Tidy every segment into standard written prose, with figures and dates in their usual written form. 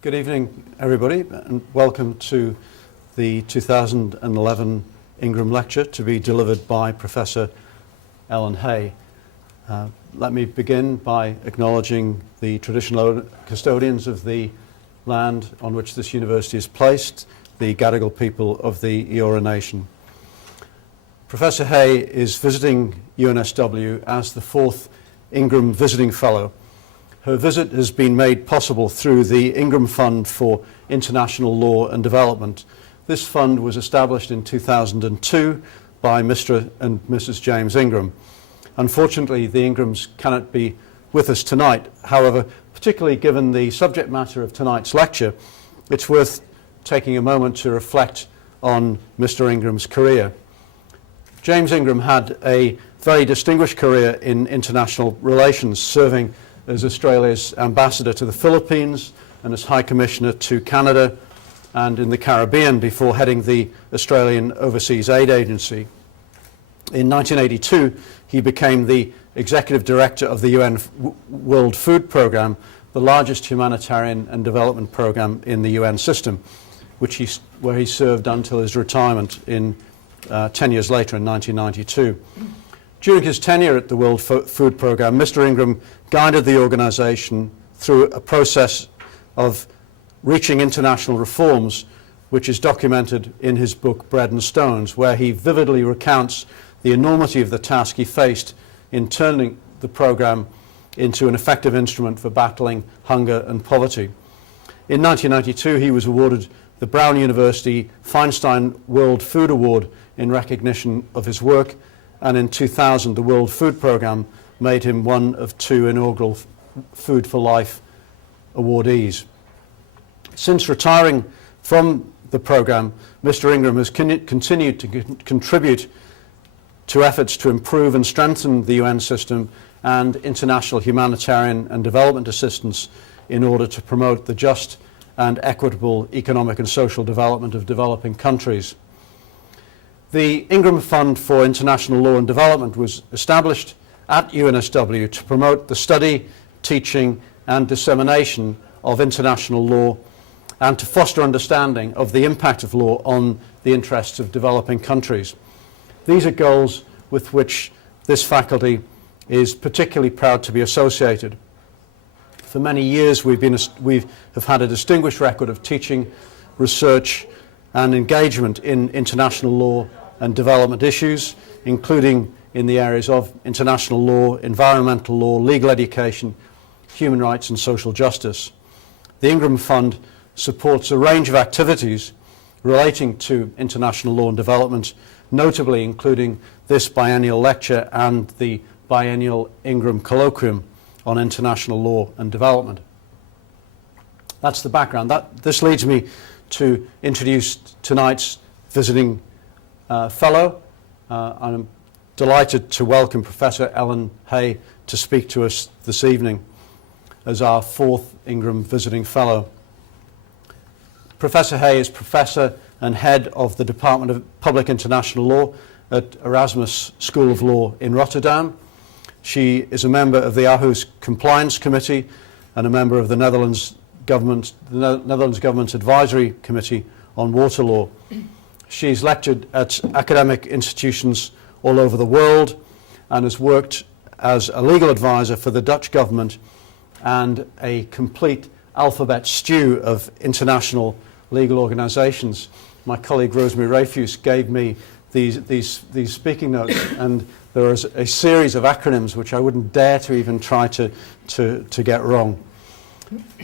Good evening, everybody, and welcome to the 2011 Ingram lecture to be delivered by Professor Ellen Hay. Let me begin by acknowledging the traditional custodians of the land on which this university is placed, the Gadigal people of the Eora Nation. Professor Hay is visiting UNSW as the fourth Ingram Visiting Fellow. Her visit has been made possible through the Ingram Fund for International Law and Development. This fund was established in 2002 by Mr. and Mrs. James Ingram. Unfortunately, the Ingrams cannot be with us tonight. However, particularly given the subject matter of tonight's lecture, it's worth taking a moment to reflect on Mr. Ingram's career. James Ingram had a very distinguished career in international relations, serving as Australia's ambassador to the Philippines and as High Commissioner to Canada and in the Caribbean before heading the Australian Overseas Aid Agency. In 1982, he became the Executive Director of the UN World Food Programme, the largest humanitarian and development programme in the UN system, where he served until his retirement 10 years later in 1992. During his tenure at the World Food Programme, Mr. Ingram guided the organisation through a process of reaching international reforms, which is documented in his book Bread and Stones, where he vividly recounts the enormity of the task he faced in turning the programme into an effective instrument for battling hunger and poverty. In 1992, he was awarded the Brown University Feinstein World Food Award in recognition of his work, and in 2000 the World Food Programme made him one of two inaugural Food for Life awardees. Since retiring from the programme, Mr. Ingram has continued to contribute to efforts to improve and strengthen the UN system and international humanitarian and development assistance in order to promote the just and equitable economic and social development of developing countries. The Ingram Fund for International Law and Development was established at UNSW to promote the study, teaching and dissemination of international law and to foster understanding of the impact of law on the interests of developing countries. These are goals with which this faculty is particularly proud to be associated. For many years we have had a distinguished record of teaching, research and engagement in international law and development issues, including in the areas of international law, environmental law, legal education, human rights and social justice. The Ingram Fund supports a range of activities relating to international law and development, notably including this biennial lecture and the biennial Ingram Colloquium on international law and development. That's the background. This leads me to introduce tonight's visiting fellow. I'm delighted to welcome Professor Ellen Hay to speak to us this evening as our fourth Ingram Visiting Fellow. Professor Hay is Professor and Head of the Department of Public International Law at Erasmus School of Law in Rotterdam. She is a member of the Aarhus Compliance Committee and a member of the Netherlands Government's Advisory Committee on Water Law. She's lectured at academic institutions all over the world and has worked as a legal advisor for the Dutch government and a complete alphabet stew of international legal organizations. My colleague Rosemary Rayfuse gave me these speaking notes, and there is a series of acronyms which I wouldn't dare to even try to get wrong.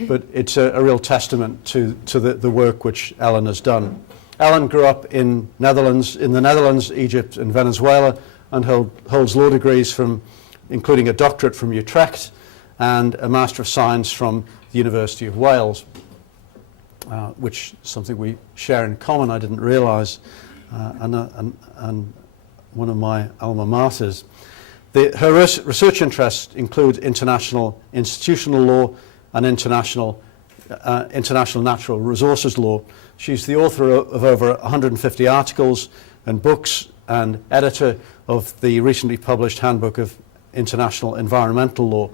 But it's a real testament to the work which Ellen has done. Ellen grew up in the Netherlands, Egypt and Venezuela, and holds law degrees including a doctorate from Utrecht and a Master of Science from the University of Wales, which is something we share in common, I didn't realise, and one of my alma maters. Her research interests include international institutional law and international natural resources law. She's the author of over 150 articles and books and editor of the recently published Handbook of International Environmental Law.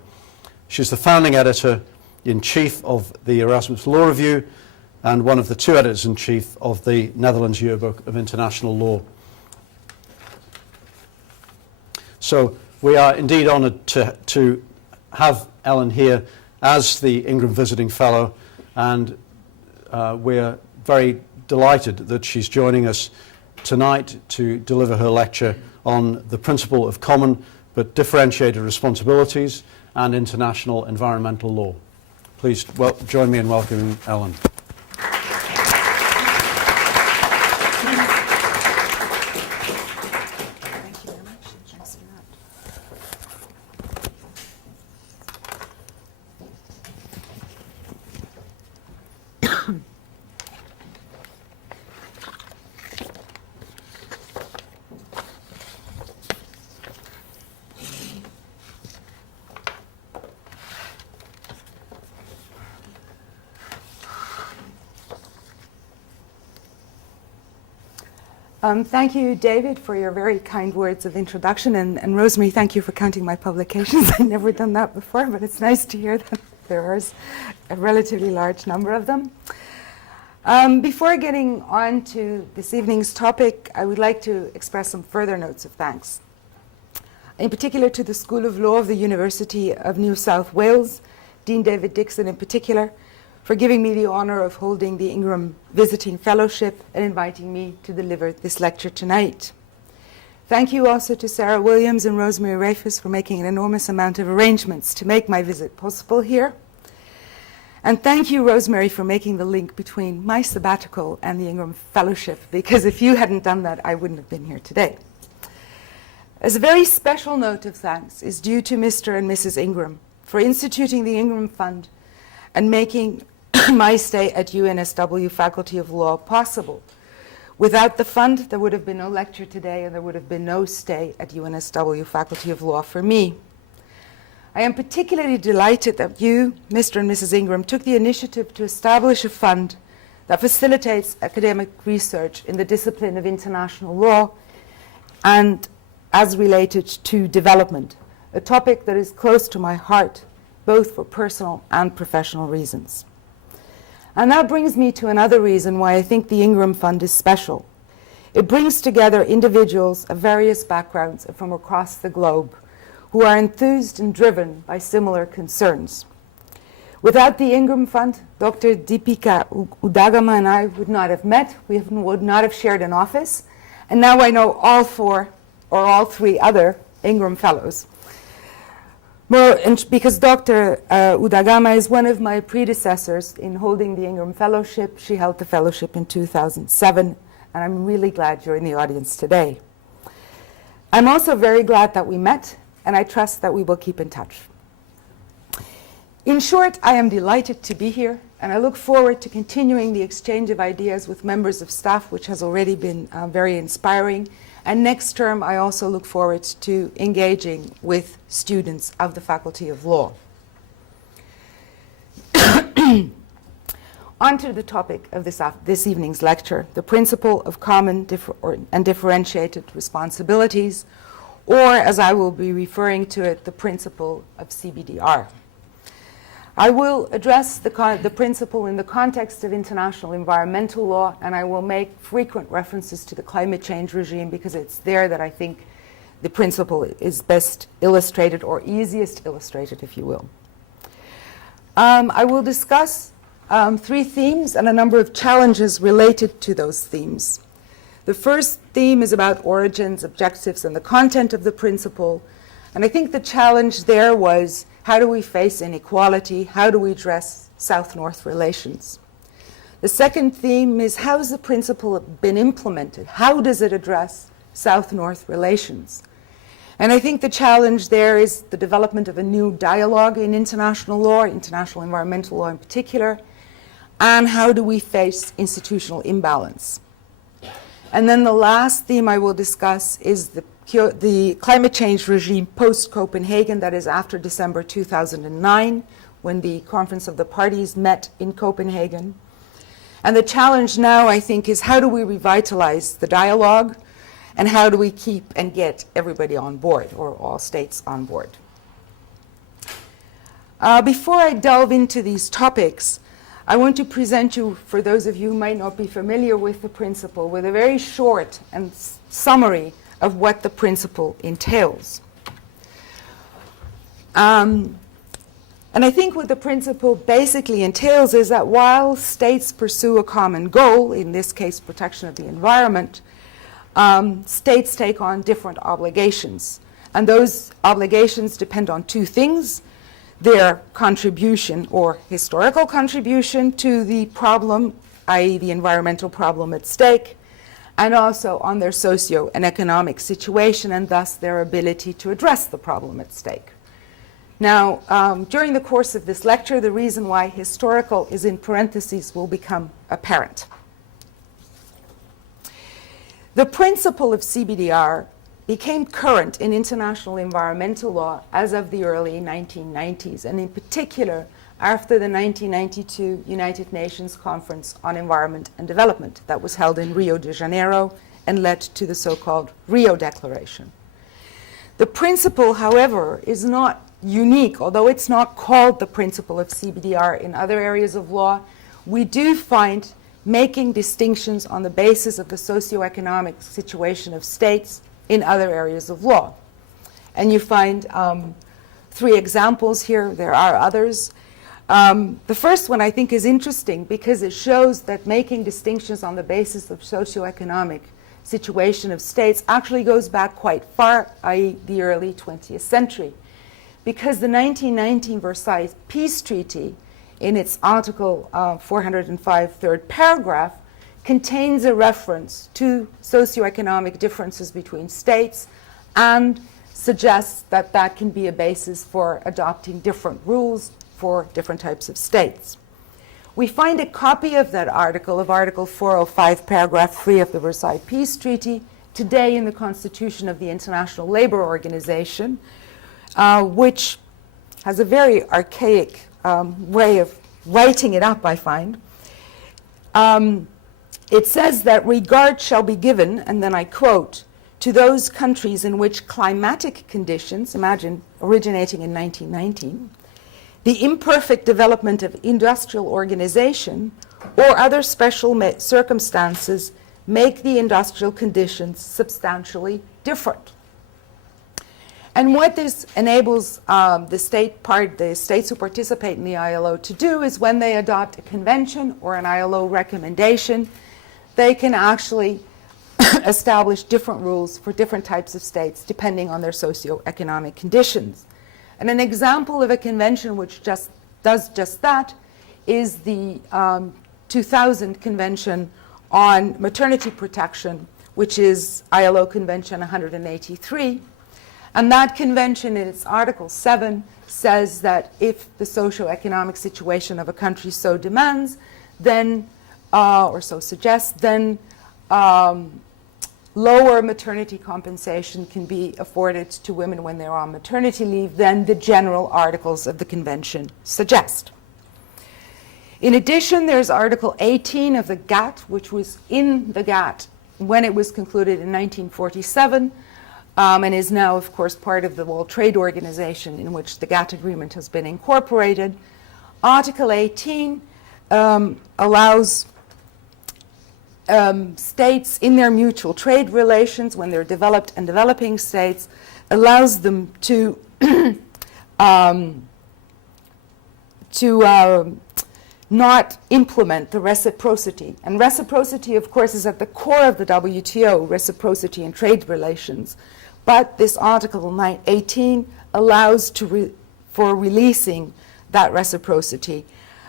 She's the founding editor Editor-in-Chief of the Erasmus Law Review and one of the two Editors-in-Chief of the Netherlands Yearbook of International Law. So we are indeed honoured to have Ellen here as the Ingram Visiting Fellow, and we're very delighted that she's joining us tonight to deliver her lecture on the principle of common but differentiated responsibilities and international environmental law. Please join me in welcoming Ellen. Thank you, David, for your very kind words of introduction, and Rosemary, thank you for counting my publications. I've never done that before, but it's nice to hear that there is a relatively large number of them. Before getting on to this evening's topic, I would like to express some further notes of thanks. In particular to the School of Law of the University of New South Wales, Dean David Dixon in particular, for giving me the honour of holding the Ingram Visiting Fellowship and inviting me to deliver this lecture tonight. Thank you also to Sarah Williams and Rosemary Rafus for making an enormous amount of arrangements to make my visit possible here. And thank you, Rosemary, for making the link between my sabbatical and the Ingram Fellowship, because if you hadn't done that, I wouldn't have been here today. As a very special note of thanks is due to Mr. and Mrs. Ingram for instituting the Ingram Fund and making my stay at UNSW Faculty of Law possible. Without the fund, there would have been no lecture today, and there would have been no stay at UNSW Faculty of Law for me. I am particularly delighted that you, Mr. and Mrs. Ingram, took the initiative to establish a fund that facilitates academic research in the discipline of international law and as related to development, a topic that is close to my heart, both for personal and professional reasons. And that brings me to another reason why I think the Ingram Fund is special. It brings together individuals of various backgrounds from across the globe who are enthused and driven by similar concerns. Without the Ingram Fund, Dr. Deepika Udagama and I would not have met, we would not have shared an office, and now I know all four or all three other Ingram Fellows. And because Dr. Udagama is one of my predecessors in holding the Ingram Fellowship. She held the fellowship in 2007, and I'm really glad you're in the audience today. I'm also very glad that we met, and I trust that we will keep in touch. In short, I am delighted to be here, and I look forward to continuing the exchange of ideas with members of staff, which has already been very inspiring. And next term, I also look forward to engaging with students of the Faculty of Law. On to the topic of this evening's lecture, the principle of common and differentiated responsibilities, or as I will be referring to it, the principle of CBDR. I will address the principle in the context of international environmental law, and I will make frequent references to the climate change regime because it's there that I think the principle is best illustrated, or easiest illustrated, if you will. I will discuss three themes and a number of challenges related to those themes. The first theme is about origins, objectives, and the content of the principle. And I think the challenge there was, how do we face inequality? How do we address South-North relations? The second theme is, how has the principle been implemented? How does it address South-North relations? And I think the challenge there is the development of a new dialogue in international law, international environmental law in particular, and how do we face institutional imbalance? And then the last theme I will discuss is the climate change regime post-Copenhagen, that is after December 2009, when the Conference of the Parties met in Copenhagen. And the challenge now, I think, is how do we revitalize the dialogue, and how do we keep and get everybody on board, or all states on board? Before I delve into these topics, I want to present you, for those of you who might not be familiar with the principle, with a very short and summary of what the principle entails. And I think what the principle basically entails is that while states pursue a common goal, in this case protection of the environment, states take on different obligations. And those obligations depend on two things: their contribution or historical contribution to the problem, i.e. the environmental problem at stake, and also on their socio and economic situation, and thus their ability to address the problem at stake. Now, during the course of this lecture, the reason why historical is in parentheses will become apparent. The principle of CBDR became current in international environmental law as of the early 1990s, and in particular after the 1992 United Nations Conference on Environment and Development that was held in Rio de Janeiro and led to the so-called Rio Declaration. The principle, however, is not unique. Although it's not called the principle of CBDR in other areas of law, we do find making distinctions on the basis of the socio-economic situation of states in other areas of law. And you find three examples here. There are others. The first one I think is interesting because it shows that making distinctions on the basis of socio-economic situation of states actually goes back quite far, i.e. the early 20th century. Because the 1919 Versailles Peace Treaty, in its Article 405, third paragraph, contains a reference to socioeconomic differences between states and suggests that that can be a basis for adopting different rules for different types of states. We find a copy of that article, of Article 405, paragraph 3 of the Versailles Peace Treaty, today in the Constitution of the International Labour Organization, which has a very archaic way of writing it up, I find. It says that regard shall be given, and then I quote, to those countries in which climatic conditions, imagine originating in 1919, the imperfect development of industrial organization or other special circumstances make the industrial conditions substantially different. And what this enables the states who participate in the ILO to do is when they adopt a convention or an ILO recommendation, they can actually establish different rules for different types of states depending on their socioeconomic conditions. And an example of a convention which does just that is the 2000 Convention on Maternity Protection, which is ILO Convention 183. And that convention, in its Article 7, says that if the socioeconomic situation of a country so demands, then, or so suggests, then lower maternity compensation can be afforded to women when they're on maternity leave than the general articles of the convention suggest. In addition, there's Article 18 of the GATT, which was in the GATT when it was concluded in 1947, and is now, of course, part of the World Trade Organization in which the GATT agreement has been incorporated. Article 18 allows states in their mutual trade relations, when they're developed and developing states, allows them to not implement the reciprocity. And reciprocity, of course, is at the core of the WTO, reciprocity in trade relations. But this Article 18 allows for releasing that reciprocity,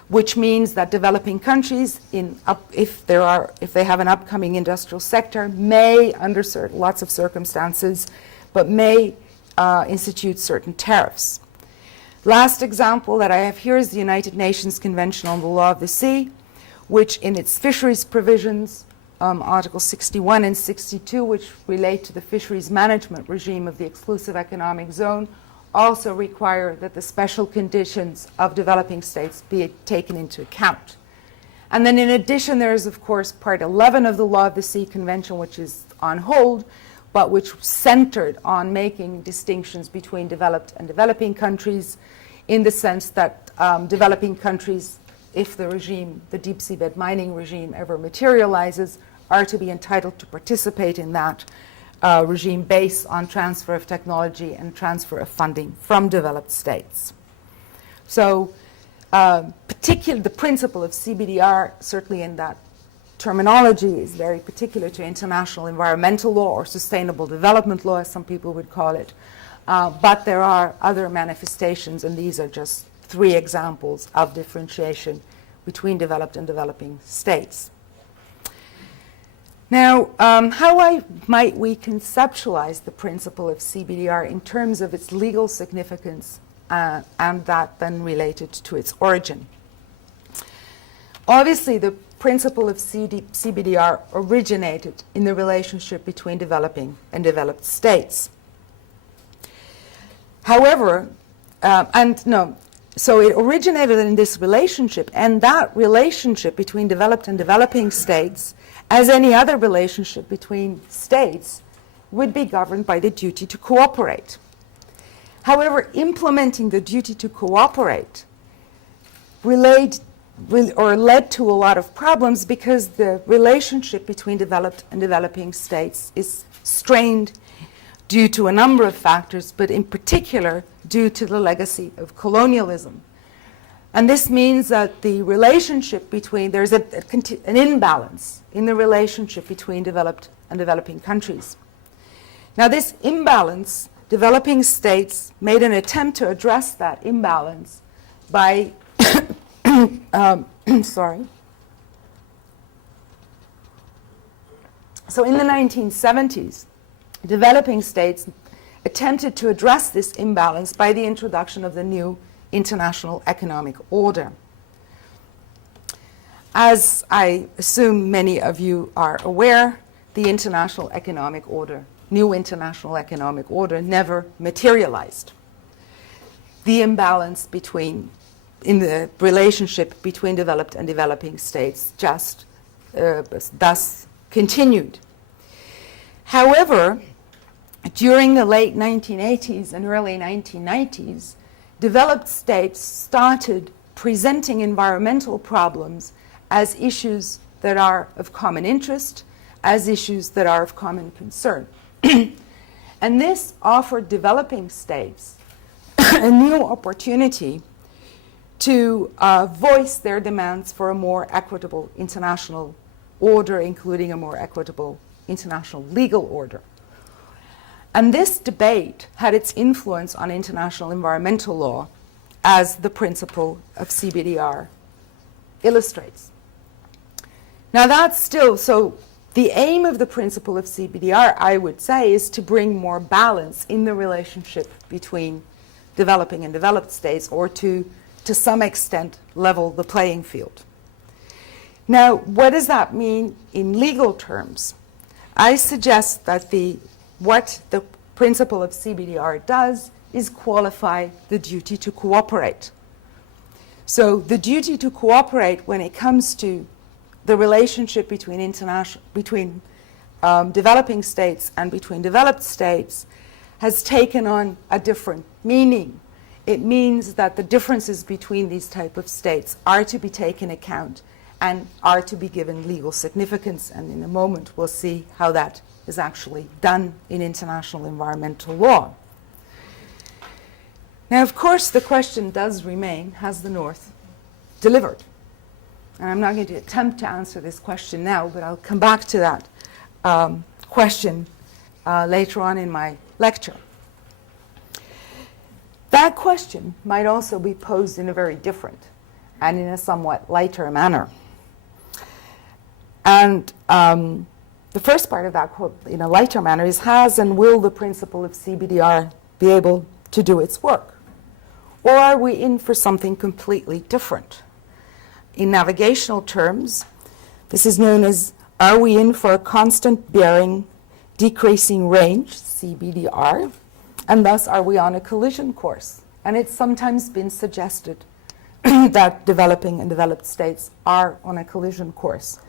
which means that developing countries, if they have an upcoming industrial sector, may, under lots of circumstances, but may institute certain tariffs. Last example that I have here is the United Nations Convention on the Law of the Sea, which in its fisheries provisions, Article 61 and 62, which relate to the fisheries management regime of the exclusive economic zone, also require that the special conditions of developing states be taken into account. And then in addition, there is, of course, Part 11 of the Law of the Sea Convention, which is on hold, but which centered on making distinctions between developed and developing countries in the sense that developing countries, if the regime, the deep seabed mining regime, ever materializes, are to be entitled to participate in that regime based on transfer of technology and transfer of funding from developed states. So the principle of CBDR, certainly in that terminology, is very particular to international environmental law or sustainable development law, as some people would call it. But there are other manifestations, and these are just 3 examples of differentiation between developed and developing states. Now, how might we conceptualize the principle of CBDR in terms of its legal significance and that then related to its origin? Obviously, the principle of CBDR originated in the relationship between developing and developed states. However, so it originated in this relationship, and that relationship between developed and developing states, as any other relationship between states, would be governed by the duty to cooperate. However, implementing the duty to cooperate led to a lot of problems because the relationship between developed and developing states is strained due to a number of factors, but in particular due to the legacy of colonialism. And this means that the relationship between, there's an imbalance in the relationship between developed and developing countries. Now this imbalance, developing states made an attempt to address that imbalance by, sorry. So in the 1970s, developing states attempted to address this imbalance by the introduction of the new international economic order. As I assume many of you are aware, the international economic order, new international economic order, never materialized. The imbalance in the relationship between developed and developing states just thus continued. However, during the late 1980s and early 1990s, developed states started presenting environmental problems as issues that are of common interest, as issues that are of common concern. And this offered developing states a new opportunity to voice their demands for a more equitable international order, including a more equitable international legal order. And this debate had its influence on international environmental law, as the principle of CBDR illustrates. Now that's still, so the aim of the principle of CBDR, I would say, is to bring more balance in the relationship between developing and developed states, or to some extent level the playing field. Now, what does that mean in legal terms? I suggest that what the principle of CBDR does is qualify the duty to cooperate. So the duty to cooperate when it comes to the relationship between developing states and between developed states has taken on a different meaning. It means that the differences between these type of states are to be taken account and are to be given legal significance, and in a moment we'll see how that is actually done in international environmental law. Now, of course, the question does remain, has the North delivered? And I'm not going to attempt to answer this question now, but I'll come back to that question later on in my lecture. That question might also be posed in a very different and in a somewhat lighter manner. And the first part of that quote, in a lighter manner, is has and will the principle of CBDR be able to do its work? Or are we in for something completely different? In navigational terms, this is known as, are we in for a constant bearing decreasing range, CBDR, and thus are we on a collision course? And it's sometimes been suggested that developing and developed states are on a collision course.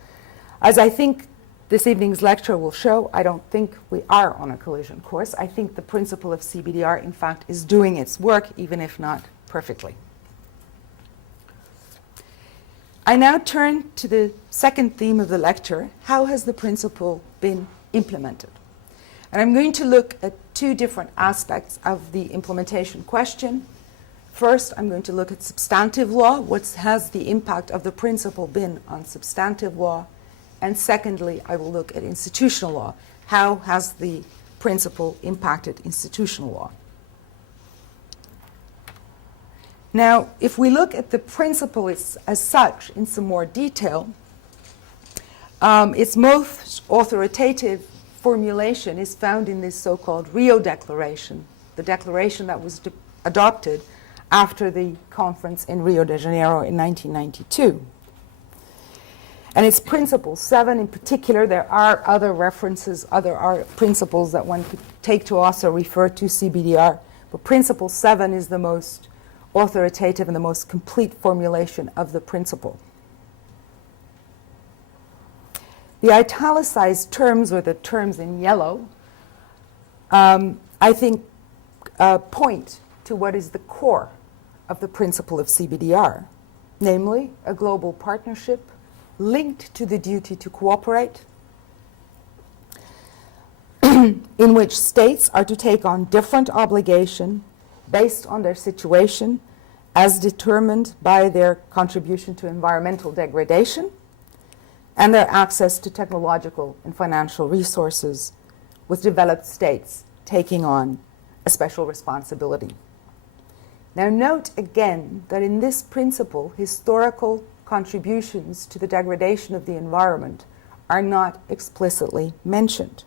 As I think this evening's lecture will show, I don't think we are on a collision course. I think the principle of CBDR, in fact, is doing its work, even if not perfectly. I now turn to the second theme of the lecture: how has the principle been implemented? And I'm going to look at two different aspects of the implementation question. First, I'm going to look at substantive law. What has the impact of the principle been on substantive law? And secondly, I will look at institutional law. How has the principle impacted institutional law? Now, if we look at the principle as such in some more detail, its most authoritative formulation is found in this so-called Rio Declaration, the declaration that was adopted after the conference in Rio de Janeiro in 1992. And its Principle 7 in particular, there are other references, other principles that one could take to also refer to CBDR, but Principle 7 is the most authoritative and the most complete formulation of the principle. The italicized terms, or the terms in yellow, I think point to what is the core of the principle of CBDR, namely a global partnership linked to the duty to cooperate, in which states are to take on different obligation based on their situation as determined by their contribution to environmental degradation and their access to technological and financial resources, with developed states taking on a special responsibility. Now note again that in this principle, historical contributions to the degradation of the environment are not explicitly mentioned.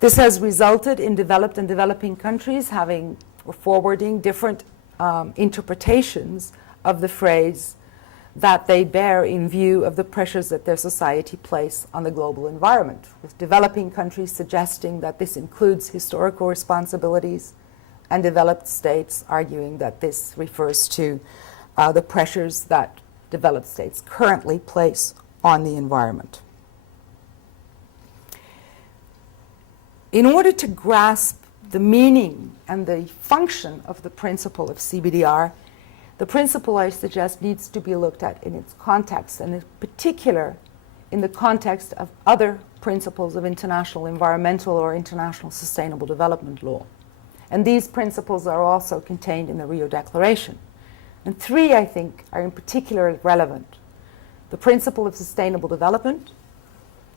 This has resulted in developed and developing countries having or forwarding different interpretations of the phrase that they bear in view of the pressures that their society place on the global environment, with developing countries suggesting that this includes historical responsibilities, and developed states arguing that this refers to the pressures that developed states currently place on the environment. In order to grasp the meaning and the function of the principle of CBDR, the principle, I suggest, needs to be looked at in its context, and in particular in the context of other principles of international environmental or international sustainable development law. And these principles are also contained in the Rio Declaration. And three, I think, are in particular relevant: the principle of sustainable development,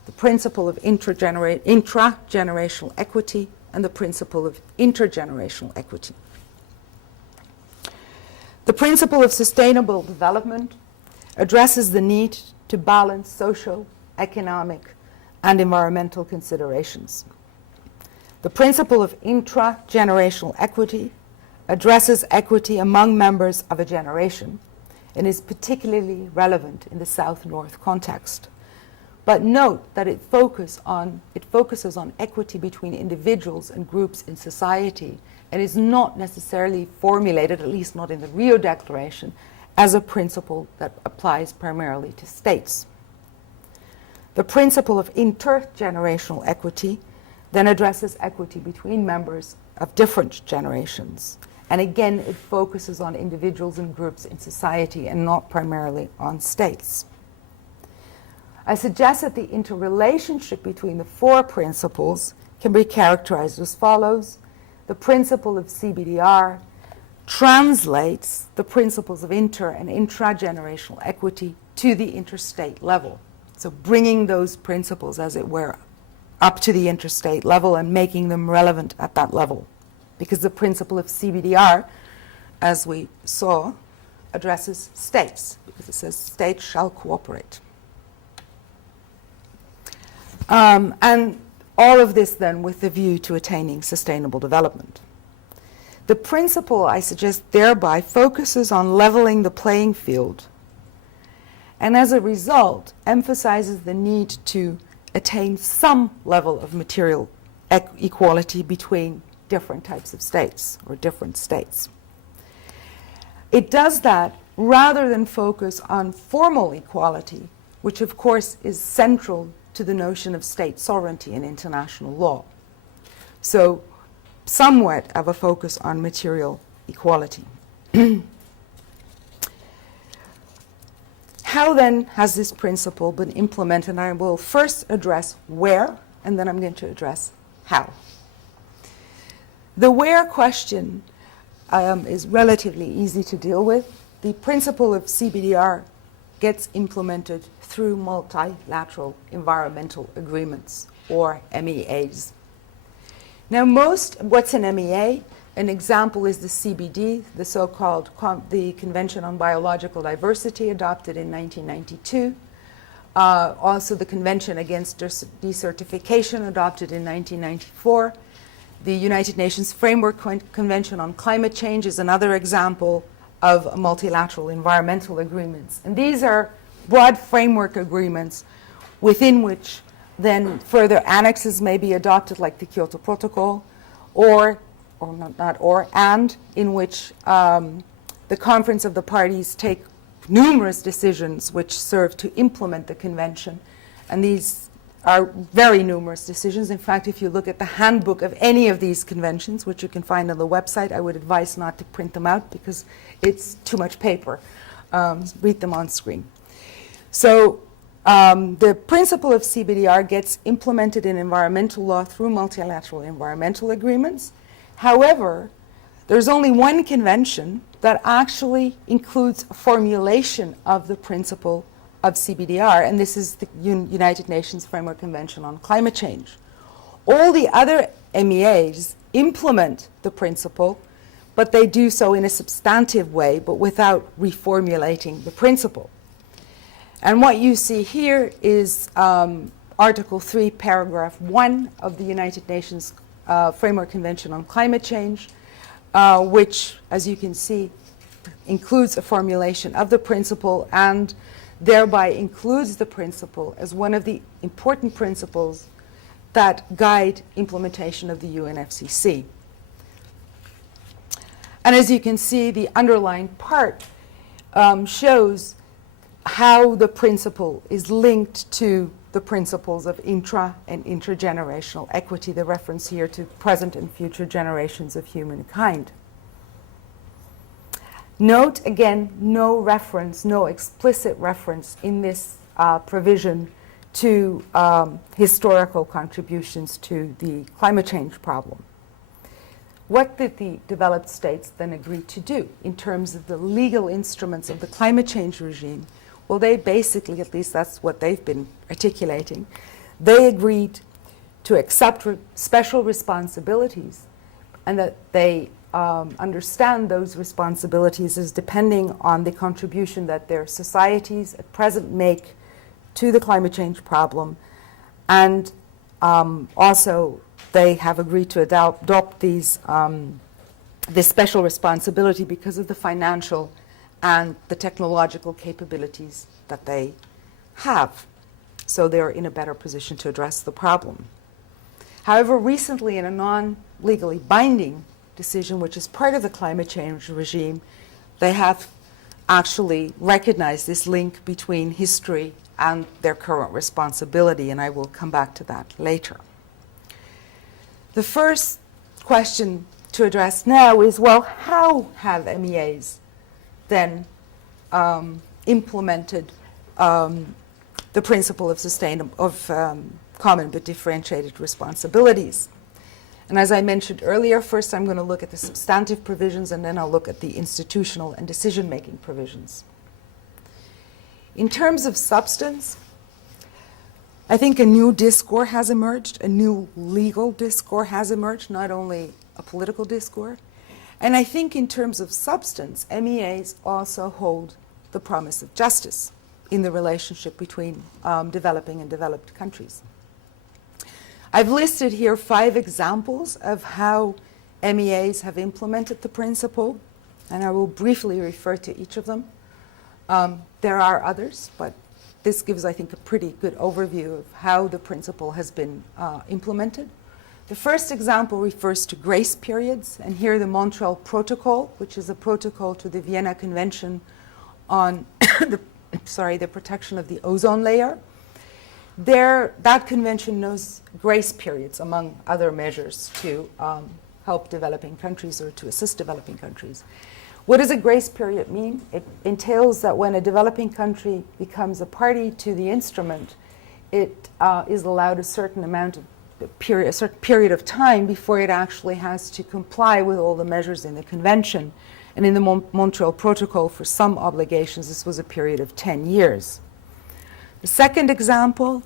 the principle of intragenerational equity, and the principle of intergenerational equity. The principle of sustainable development addresses the need to balance social, economic, and environmental considerations. The principle of intragenerational equity addresses equity among members of a generation and is particularly relevant in the South-North context. But note that it focuses on equity between individuals and groups in society, and is not necessarily formulated, at least not in the Rio Declaration, as a principle that applies primarily to states. The principle of intergenerational equity then addresses equity between members of different generations. And again, it focuses on individuals and groups in society and not primarily on states. I suggest that the interrelationship between the four principles can be characterized as follows. The principle of CBDR translates the principles of inter- and intragenerational equity to the interstate level. So bringing those principles, as it were, up to the interstate level and making them relevant at that level. Because the principle of CBDR, as we saw, addresses states, because it says states shall cooperate. And all of this then with the view to attaining sustainable development. The principle, I suggest, thereby focuses on leveling the playing field, and as a result emphasizes the need to attain some level of material equality between different types of states or different states. It does that rather than focus on formal equality, which of course is central to the notion of state sovereignty in international law. So somewhat of a focus on material equality. How then has this principle been implemented? I will first address where, and then I'm going to address how. The where question is relatively easy to deal with. The principle of CBDR gets implemented through multilateral environmental agreements, or MEAs. Now, what's an MEA? An example is the CBD, the so-called the Convention on Biological Diversity, adopted in 1992. Also, the Convention Against Desertification, adopted in 1994. The United Nations Framework Convention on Climate Change is another example of multilateral environmental agreements. And these are broad framework agreements within which then further annexes may be adopted, like the Kyoto Protocol, and in which the Conference of the Parties take numerous decisions which serve to implement the convention. And these are very numerous decisions. In fact, if you look at the handbook of any of these conventions, which you can find on the website, I would advise not to print them out because it's too much paper. Read them on screen. So the principle of CBDR gets implemented in environmental law through multilateral environmental agreements. However, there's only one convention that actually includes a formulation of the principle of CBDR, and this is the United Nations Framework Convention on Climate Change. All the other MEAs implement the principle, but they do so in a substantive way, but without reformulating the principle. And what you see here is Article 3, Paragraph 1 of the United Nations Framework Convention on Climate Change, which, as you can see, includes a formulation of the principle and thereby includes the principle as one of the important principles that guide implementation of the UNFCCC. And as you can see, the underlined part shows how the principle is linked to the principles of intra- and intergenerational equity, the reference here to present and future generations of humankind. Note, again, no explicit reference in this provision to historical contributions to the climate change problem. What did the developed states then agree to do in terms of the legal instruments of the climate change regime? Well, they basically, at least that's what they've been articulating, they agreed to accept special responsibilities, and that they understand those responsibilities as depending on the contribution that their societies at present make to the climate change problem. And also they have agreed to adopt this special responsibility because of the financial and the technological capabilities that they have. So they're in a better position to address the problem. However, recently, in a non-legally binding decision, which is part of the climate change regime, they have actually recognized this link between history and their current responsibility, and I will come back to that later. The first question to address now is, well, how have MEAs then implemented the principle of common but differentiated responsibilities? And as I mentioned earlier, first I'm going to look at the substantive provisions, and then I'll look at the institutional and decision-making provisions. In terms of substance, I think a new discourse has emerged, a new legal discourse has emerged, not only a political discourse. And I think in terms of substance, MEAs also hold the promise of justice in the relationship between developing and developed countries. I've listed here 5 examples of how MEAs have implemented the principle, and I will briefly refer to each of them. There are others, but this gives, I think, a pretty good overview of how the principle has been implemented. The first example refers to grace periods, and here the Montreal Protocol, which is a protocol to the Vienna Convention on the protection of the ozone layer. That convention knows grace periods, among other measures, to help developing countries or to assist developing countries. What does a grace period mean? It entails that when a developing country becomes a party to the instrument, it is allowed a certain amount of period, a certain period of time before it actually has to comply with all the measures in the convention. And in the Montreal Protocol, for some obligations, this was a period of 10 years. The second example,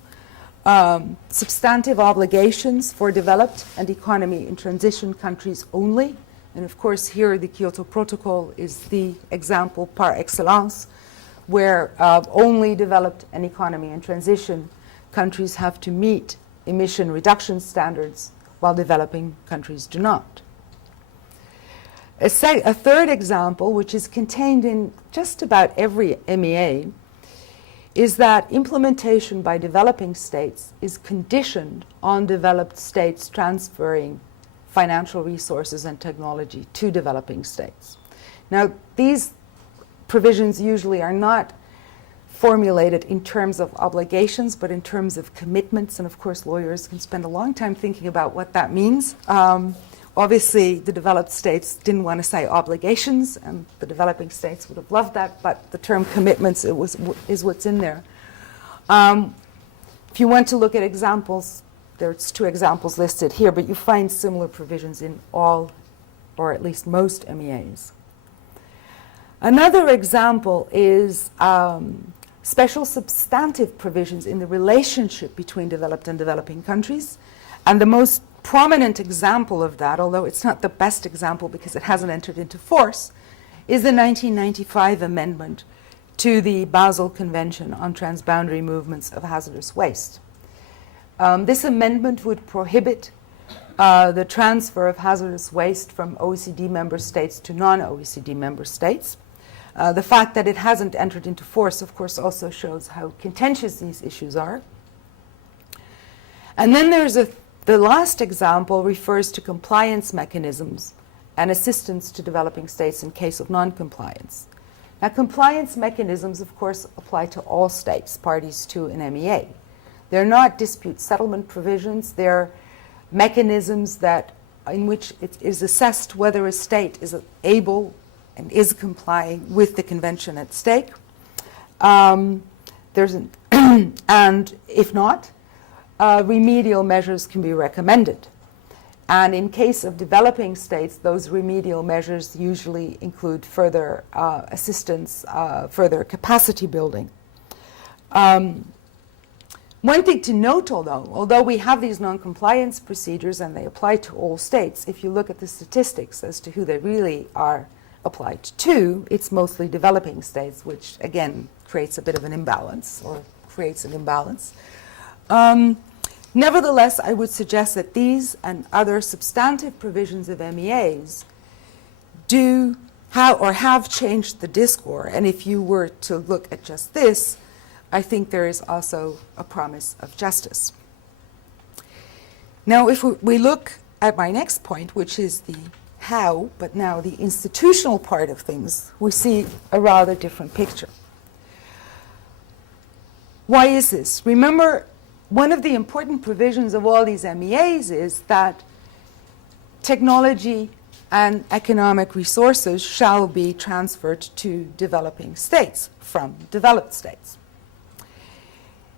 substantive obligations for developed and economy in transition countries only. And of course, here the Kyoto Protocol is the example par excellence, where only developed and economy in transition countries have to meet emission reduction standards, while developing countries do not. A third example, which is contained in just about every MEA, is that implementation by developing states is conditioned on developed states transferring financial resources and technology to developing states. Now, these provisions usually are not formulated in terms of obligations, but in terms of commitments, and of course lawyers can spend a long time thinking about what that means. Obviously, the developed states didn't want to say obligations, and the developing states would have loved that, but the term commitments is what's in there. If you want to look at examples, there's 2 examples listed here, but you find similar provisions in all, or at least most MEAs. Another example is special substantive provisions in the relationship between developed and developing countries. And the most prominent example of that, although it's not the best example because it hasn't entered into force, is the 1995 amendment to the Basel Convention on Transboundary Movements of Hazardous Waste. This amendment would prohibit the transfer of hazardous waste from OECD member states to non-OECD member states. The fact that it hasn't entered into force, of course, also shows how contentious these issues are. And then there's the last example refers to compliance mechanisms and assistance to developing states in case of non-compliance. Now, compliance mechanisms, of course, apply to all states, parties to an MEA. They're not dispute settlement provisions. They're mechanisms in which it is assessed whether a state is able and is complying with the convention at stake. And if not, remedial measures can be recommended. And in case of developing states, those remedial measures usually include further assistance, further capacity building. One thing to note, although we have these non-compliance procedures and they apply to all states, if you look at the statistics as to who they really are applied to, it's mostly developing states, which again creates a bit of an imbalance, or creates an imbalance. Nevertheless, I would suggest that these and other substantive provisions of MEAs have changed the discourse. And if you were to look at just this, I think there is also a promise of justice. Now, if we look at my next point, which is the how, but now the institutional part of things, we see a rather different picture. Why is this? Remember, one of the important provisions of all these MEAs is that technology and economic resources shall be transferred to developing states from developed states.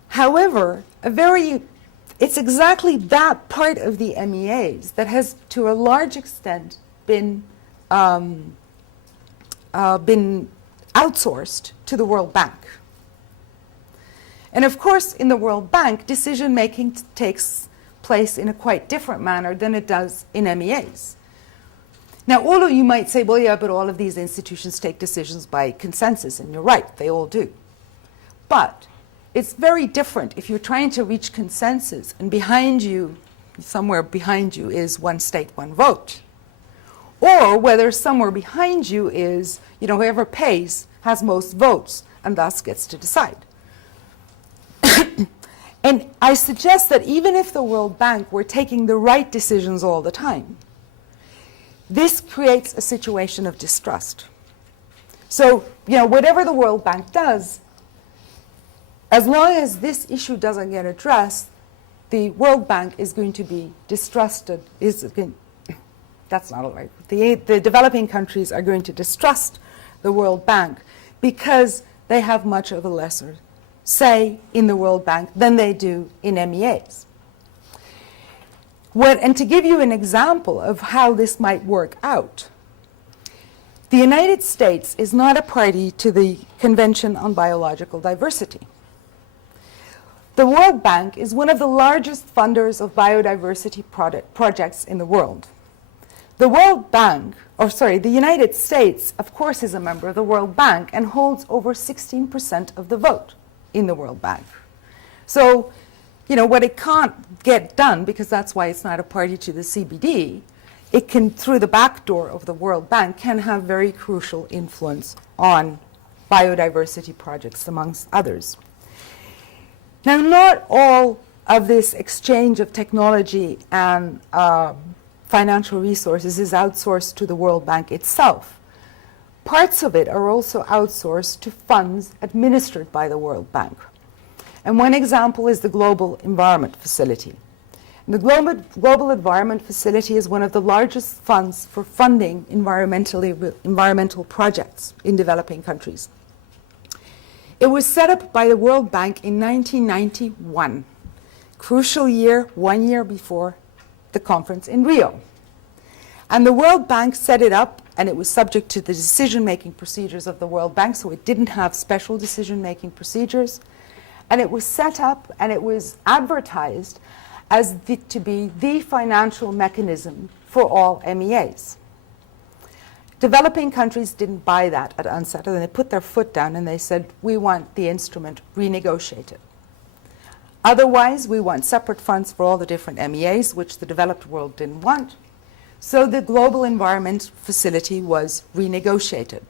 However, it's exactly that part of the MEAs that has, to a large extent, been outsourced to the World Bank. And of course, in the World Bank, decision-making takes place in a quite different manner than it does in MEAs. Now, all of you might say, well, yeah, but all of these institutions take decisions by consensus, and you're right, they all do. But it's very different if you're trying to reach consensus, and behind you, somewhere behind you, is one state, one vote. Or whether somewhere behind you is, whoever pays has most votes, and thus gets to decide. And I suggest that even if the World Bank were taking the right decisions all the time, this creates a situation of distrust. So, whatever the World Bank does, as long as this issue doesn't get addressed, the World Bank is going to be distrusted, that's not all right. The developing countries are going to distrust the World Bank because they have much of a lesser say in the World Bank than they do in MEAs. And to give you an example of how this might work out, the United States is not a party to the Convention on Biological Diversity. The World Bank is one of the largest funders of biodiversity projects in the world. The United States, of course, is a member of the World Bank and holds over 16% of the vote in the World Bank. So, what it can't get done, because that's why it's not a party to the CBD, it can, through the back door of the World Bank, can have very crucial influence on biodiversity projects, amongst others. Now, not all of this exchange of technology and financial resources is outsourced to the World Bank itself. Parts of it are also outsourced to funds administered by the World Bank. And one example is the Global Environment Facility. And the Global Environment Facility is one of the largest funds for funding environmental projects in developing countries. It was set up by the World Bank in 1991, crucial year, 1 year before the conference in Rio. And the World Bank set it up, and it was subject to the decision-making procedures of the World Bank, so it didn't have special decision-making procedures. And it was set up and it was advertised as to be the financial mechanism for all MEAs. Developing countries didn't buy that at onset, and they put their foot down and they said, we want the instrument renegotiated. Otherwise, we want separate funds for all the different MEAs, which the developed world didn't want. So the Global Environment Facility was renegotiated.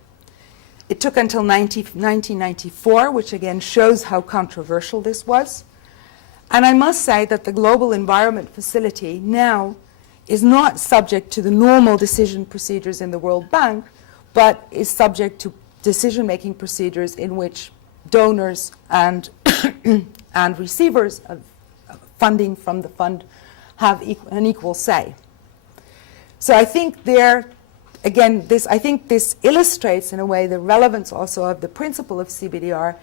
It took until 1994, which again shows how controversial this was. And I must say that the Global Environment Facility now is not subject to the normal decision procedures in the World Bank, but is subject to decision-making procedures in which donors and, and receivers of funding from the fund have an equal say. So I think this illustrates in a way the relevance also of the principle of CBDR,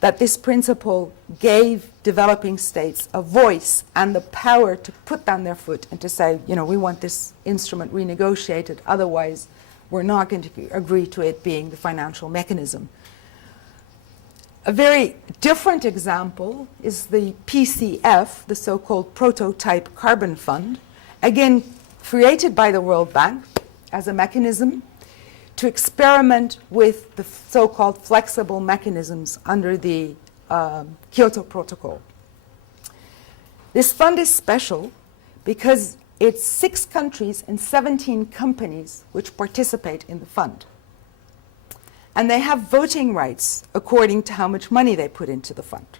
that this principle gave developing states a voice and the power to put down their foot and to say, we want this instrument renegotiated, otherwise we're not going to agree to it being the financial mechanism. A very different example is the PCF, the so-called Prototype Carbon Fund, again created by the World Bank as a mechanism to experiment with the so-called flexible mechanisms under the Kyoto Protocol. This fund is special because it's 6 countries and 17 companies which participate in the fund. And they have voting rights according to how much money they put into the fund.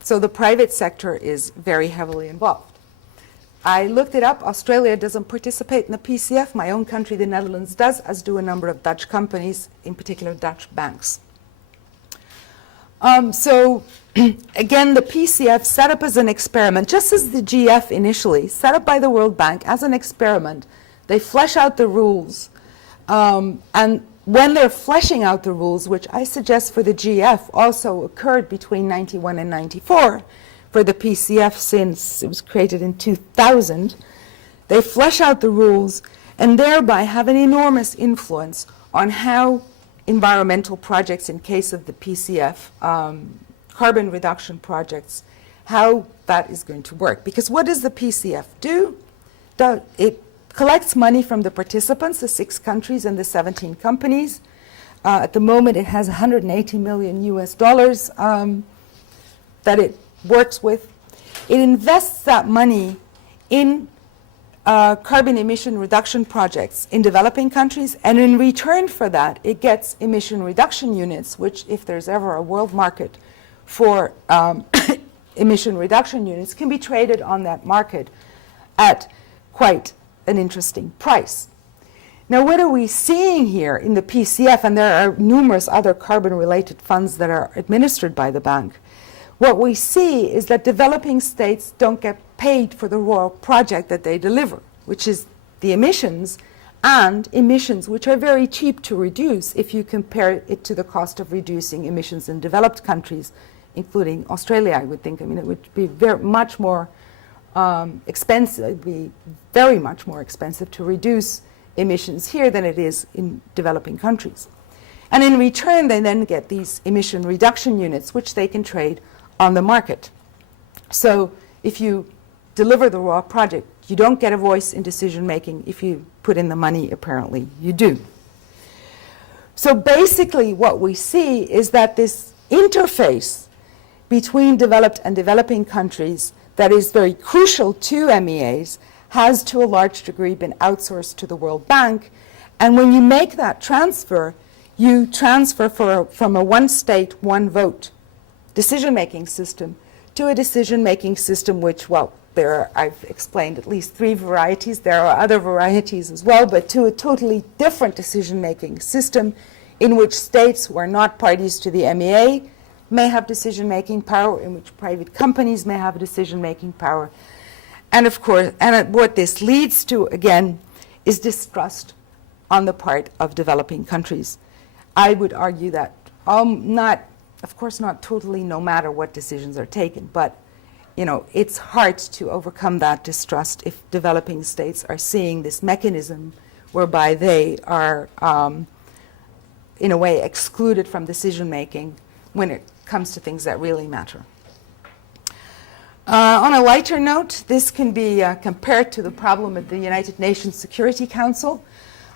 So the private sector is very heavily involved. I looked it up. Australia doesn't participate in the PCF. My own country, the Netherlands, does, as do a number of Dutch companies, in particular Dutch banks. So again, the PCF set up as an experiment, just as the GF initially, set up by the World Bank as an experiment. They flesh out the rules. And when they're fleshing out the rules, which I suggest for the GF also occurred between 91 and 94, for the PCF since it was created in 2000, they flesh out the rules and thereby have an enormous influence on how environmental projects, in case of the PCF, carbon reduction projects, how that is going to work. Because what does the PCF do? It collects money from the participants, the 6 countries and the 17 companies. At the moment, it has $180 million that it works with. It invests that money in carbon emission reduction projects in developing countries, and in return for that, it gets emission reduction units, which, if there's ever a world market for emission reduction units, can be traded on that market at quite an interesting price. Now, what are we seeing here in the PCF? And there are numerous other carbon-related funds that are administered by the bank. What we see is that developing states don't get paid for the raw project that they deliver, which is the emissions, and emissions which are very cheap to reduce if you compare it to the cost of reducing emissions in developed countries, including Australia, I would think. I mean, it would be much more expensive, it would be very much more expensive to reduce emissions here than it is in developing countries. And in return, they then get these emission reduction units, which they can trade on the market. So if you deliver the raw project, you don't get a voice in decision making. If you put in the money, apparently you do. So basically what we see is that this interface between developed and developing countries that is very crucial to MEAs has to a large degree been outsourced to the World Bank. And when you make that transfer, you transfer from a one state, one vote decision-making system to a decision-making system which, well, I've explained at least 3 varieties. There are other varieties as well, but to a totally different decision-making system in which states who are not parties to the MEA may have decision-making power, in which private companies may have decision-making power. And of course, what this leads to, again, is distrust on the part of developing countries. I would argue that of course not totally, no matter what decisions are taken, but it's hard to overcome that distrust if developing states are seeing this mechanism whereby they are, in a way, excluded from decision-making when it comes to things that really matter. On a lighter note, this can be compared to the problem at the United Nations Security Council.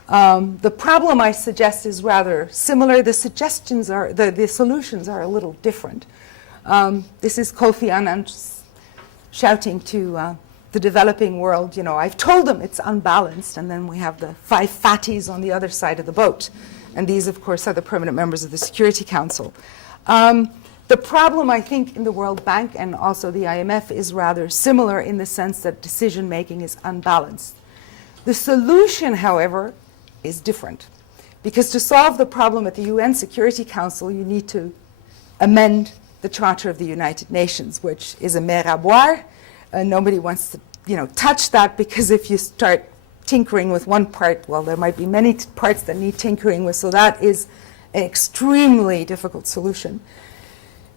The problem, I suggest, is rather similar. The suggestions are, the solutions are a little different. This is Kofi Annan shouting to the developing world, I've told them it's unbalanced, and then we have the 5 fatties on the other side of the boat. And these, of course, are the permanent members of the Security Council. The problem, I think, in the World Bank and also the IMF is rather similar in the sense that decision-making is unbalanced. The solution, however, is different. Because to solve the problem at the UN Security Council, you need to amend the Charter of the United Nations, which is a mer à boire. Nobody wants to touch that, because if you start tinkering with one part, well, there might be many parts that need tinkering with, so that is an extremely difficult solution.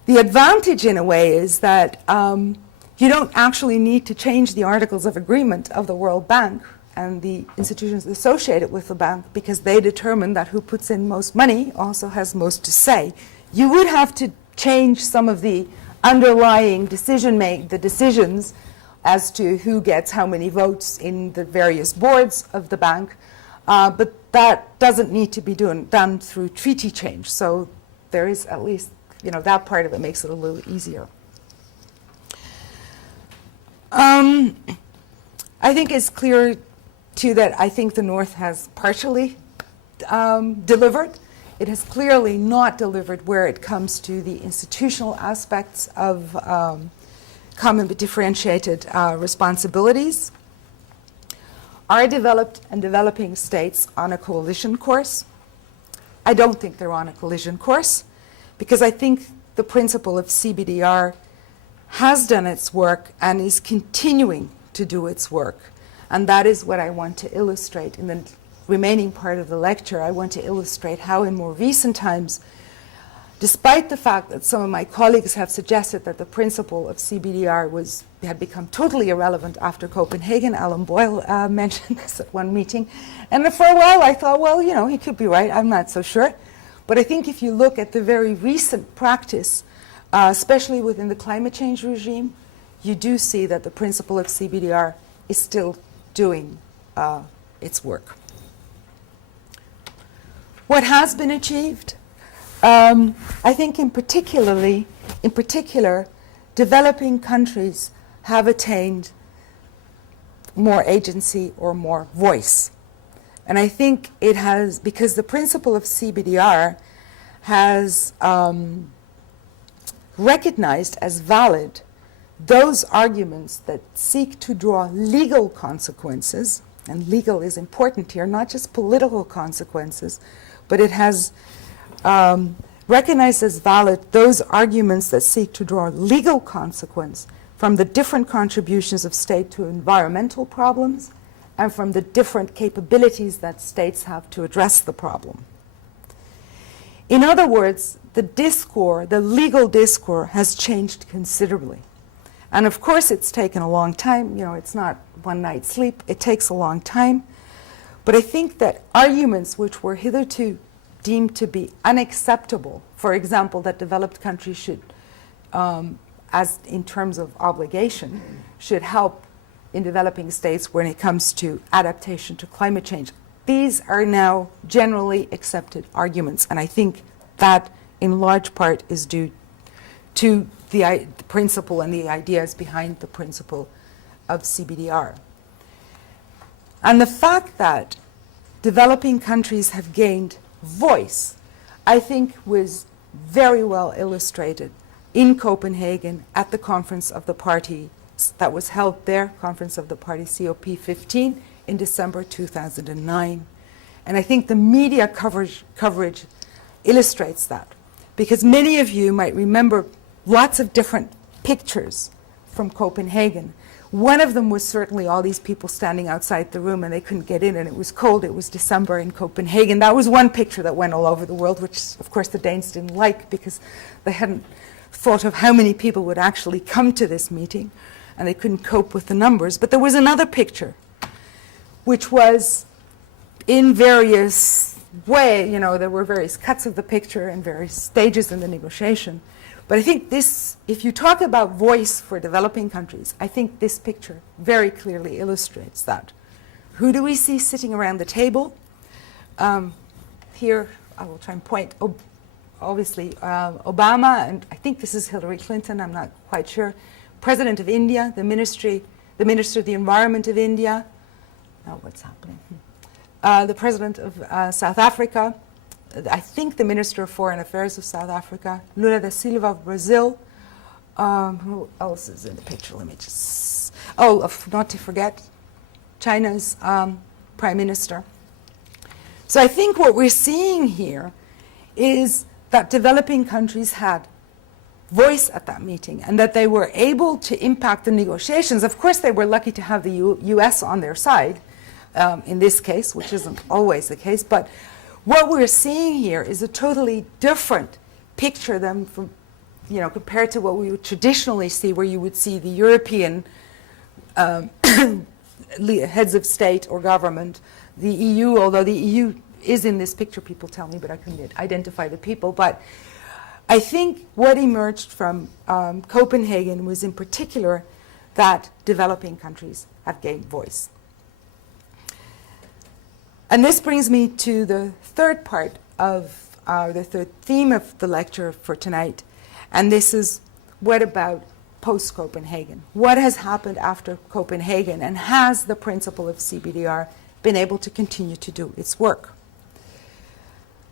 The advantage, in a way, is that you don't actually need to change the Articles of Agreement of the World Bank and the institutions associated with the bank, because they determine that who puts in most money also has most to say. You would have to change some of the underlying decisions as to who gets how many votes in the various boards of the bank, but that doesn't need to be done through treaty change. So there is at least, that part of it makes it a little easier. I think it's clear, too, that I think the North has partially delivered. It has clearly not delivered where it comes to the institutional aspects of common but differentiated responsibilities. Are developed and developing states on a coalition course? I don't think they're on a collision course, because I think the principle of CBDR has done its work and is continuing to do its work. And that is what I want to illustrate in the remaining part of the lecture. I want to illustrate how in more recent times, despite the fact that some of my colleagues have suggested that the principle of CBDR had become totally irrelevant after Copenhagen. Alan Boyle mentioned this at one meeting. And for a while I thought, well, he could be right. I'm not so sure. But I think if you look at the very recent practice, especially within the climate change regime, you do see that the principle of CBDR is still doing its work. What has been achieved? I think in particular, developing countries have attained more agency or more voice. And I think it has, because the principle of CBDR has recognized as valid those arguments that seek to draw legal consequences, and legal is important here, not just political consequences, but it has recognized as valid those arguments that seek to draw legal consequence from the different contributions of state to environmental problems and from the different capabilities that states have to address the problem. In other words, the discourse, the legal discourse, has changed considerably. And of course, it's taken a long time. You know, it's not one night's sleep. It takes a long time. But I think that arguments which were hitherto deemed to be unacceptable, for example, that developed countries should, as in terms of obligation, should help in developing states when it comes to adaptation to climate change. These are now generally accepted arguments, and I think that in large part is due to the principle and the ideas behind the principle of CBDR. And the fact that developing countries have gained voice, I think, was very well illustrated in Copenhagen at the Conference of the Parties that was held there, Conference of the Parties COP15, in December 2009. And I think the media coverage illustrates that, because many of you might remember lots of different pictures from Copenhagen. One of them was certainly all these people standing outside the room and they couldn't get in and it was cold. It was December in Copenhagen. That was one picture that went all over the world, which of course the Danes didn't like because they hadn't thought of how many people would actually come to this meeting and they couldn't cope with the numbers. But there was another picture which was in various ways, you know, there were various cuts of the picture and various stages in the negotiation. But I think this, if you talk about voice for developing countries, I think this picture very clearly illustrates that. Who do we see sitting around the table? Here, I will try and point, obviously, Obama, and I think this is Hillary Clinton, I'm not quite sure. President of India, the Minister of the Environment of India. Now what's happening? The President of South Africa. I think the Minister of Foreign Affairs of South Africa, Lula da Silva of Brazil. Who else is in the picture? Let me just... Oh, not to forget, China's Prime Minister. So I think what we're seeing here is that developing countries had voice at that meeting and that they were able to impact the negotiations. Of course, they were lucky to have the US on their side in this case, which isn't always the case, but what we're seeing here is a totally different picture than from, you know, compared to what we would traditionally see, where you would see the European heads of state or government, the EU, although the EU is in this picture, people tell me, but I couldn't identify the people. But I think what emerged from Copenhagen was in particular that developing countries have gained voice. And this brings me to the third part of the third theme of the lecture for tonight. And this is, what about post-Copenhagen? What has happened after Copenhagen? And has the principle of CBDR been able to continue to do its work?